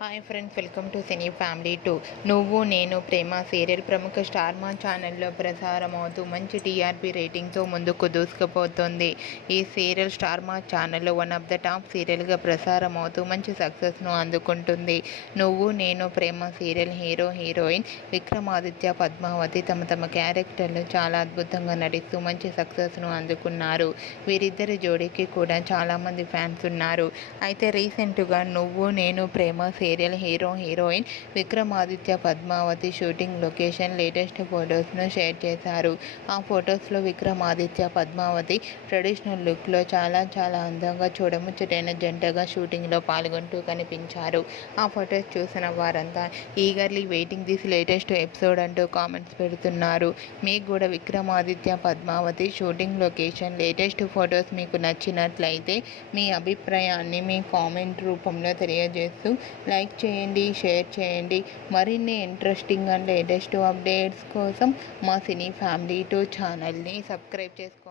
Hi friends, welcome to cine family 2. నువ్వు Nenu Prema serial ప్రముఖ star మా ఛానల్లో ప్రసారం అవుతూ మంచి టీఆర్పీ రేటింగ్తో ముందుకు దూసుకుపోతుంది. ఈ సీరియల్ స్టార్ మా ఛానల్లో వన్ ఆఫ్ ద టాప్ సీరియల్గా ప్రసారం అవుతూ మంచి సక్సెస్ను అందుకుంటుంది. Nuvvu Nenu Prema serial hero heroine Vikramaditya, Padmavathi తమ క్యారెక్టర్లు చాలా అద్భుతంగా నటిస్తూ మంచి సక్సెస్ను అందుకున్నారు. వీరిద్దరి జోడీకి కూడా చాలామంది ఫ్యాన్స్ ఉన్నారు. అయితే రీసెంట్గా Nuvvu Nenu Prema serial hero heroine Vikramaditya, Padmavathi shooting location latest ఫొటోస్ను షేర్ చేశారు. ఆ ఫొటోస్లో విక్రమాదిత్య, పద్మావతి ట్రెడిషనల్ లుక్లో చాలా అందంగా చూడముచ్చటైన జంటగా షూటింగ్లో పాల్గొంటూ కనిపించారు. ఆ ఫొటోస్ చూసిన వారంతా eagerly waiting this latest episode అంటూ కామెంట్స్ పెడుతున్నారు. మీకు కూడా Vikramaditya, Padmavathi shooting location latest photos మీకు నచ్చినట్లయితే మీ అభిప్రాయాన్ని మీ కామెంట్ రూపంలో తెలియజేస్తూ లైక్ చేయండి, షేర్ చేయండి. మరిన్ని ఇంట్రెస్టింగ్ అండ్ లేటెస్ట్ అప్డేట్స్ కోసం మా సినీ ఫ్యామిలీ 2 ఛానల్ని సబ్స్క్రైబ్ చేసుకోండి.